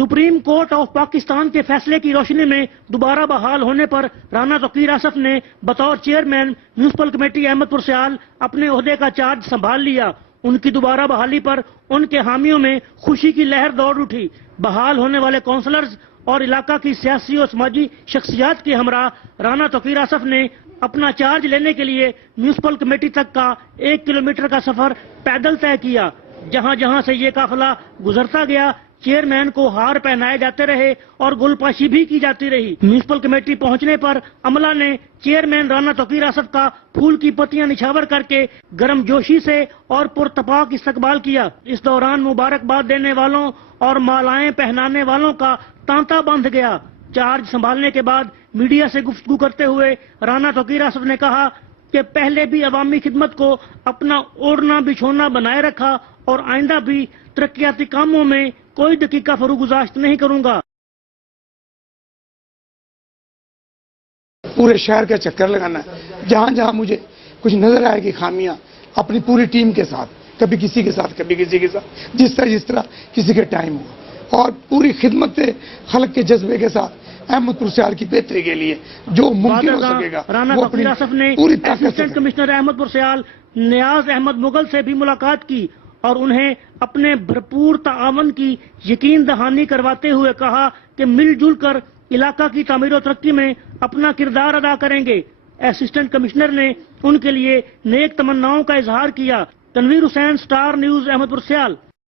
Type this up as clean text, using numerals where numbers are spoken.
Supreme court of Pakistan کے فیصلے کی روشنی میں دوبارہ بحال ہونے پر رانا توقیر آصف نے بطور چیئرمین میونسپل کمیٹی احمد پور سیال اپنے عہدے کا چارج سنبھال لیا۔ ان کی دوبارہ بحالی پر ان کے حامیوں میں خوشی کی لہر دوڑ اٹھی۔ بحال ہونے والے کونسلرز اور علاقہ کی سیاسی اور سماجی شخصیات کے ہمراہ رانا توقیر آصف نے اپنا چارج لینے کے لیے میونسپل کمیٹی تک کا 1 کلومیٹر کا سفر پیدل طے کیا۔ جہاں جہاں سے یہ قافلہ گزرتا گیا، چیئرمین کو ہار پہنائے جاتے رہے اور گل پاشی بھی کی جاتی رہی۔ میونسپل کمیٹی پہنچنے پر عملہ نے چیئرمین رانا توقیر آصف کا پھول کی پتیاں نچھاور کر کے گرم جوشی سے اور پرتپاک استقبال کیا۔ اس دوران مبارکباد دینے والوں اور مالائیں پہنانے والوں کا تانتا بندھ گیا۔ چارج سنبھالنے کے بعد میڈیا سے گفتگو کرتے ہوئے رانا توقیر آصف نے کہا کہ پہلے بھی عوامی خدمت کو اپنا اوڑھنا بچھونا بنائے رکھا اور آئندہ بھی ترقیاتی کاموں میں کوئی دقیقہ فروگزاشت نہیں کروں گا۔ پورے شہر کا چکر لگانا ہے، جہاں جہاں مجھے کچھ نظر آئے گی خامیاں، اپنی پوری ٹیم کے ساتھ، کبھی کسی کے ساتھ کبھی کسی کے ساتھ، جس طرح کسی کے ٹائم ہو، اور پوری خدمت خلق کے جذبے کے ساتھ احمد پور سیال کی بہتری کے لیے جو ممکن ہو سکے گا رانا وہ توقیر آصف نے پوری طاقت سے اسسٹنٹ کمشنر احمد پور سیال نیاز احمد مغل سے بھی ملاقات کی اور انہیں اپنے بھرپور تعاون کی یقین دہانی کرواتے ہوئے کہا کہ مل جل کر علاقہ کی تعمیر و ترقی میں اپنا کردار ادا کریں گے۔ اسسٹنٹ کمشنر نے ان کے لیے نیک تمناؤں کا اظہار کیا۔ تنویر حسین، سٹار نیوز، احمد پور سیال۔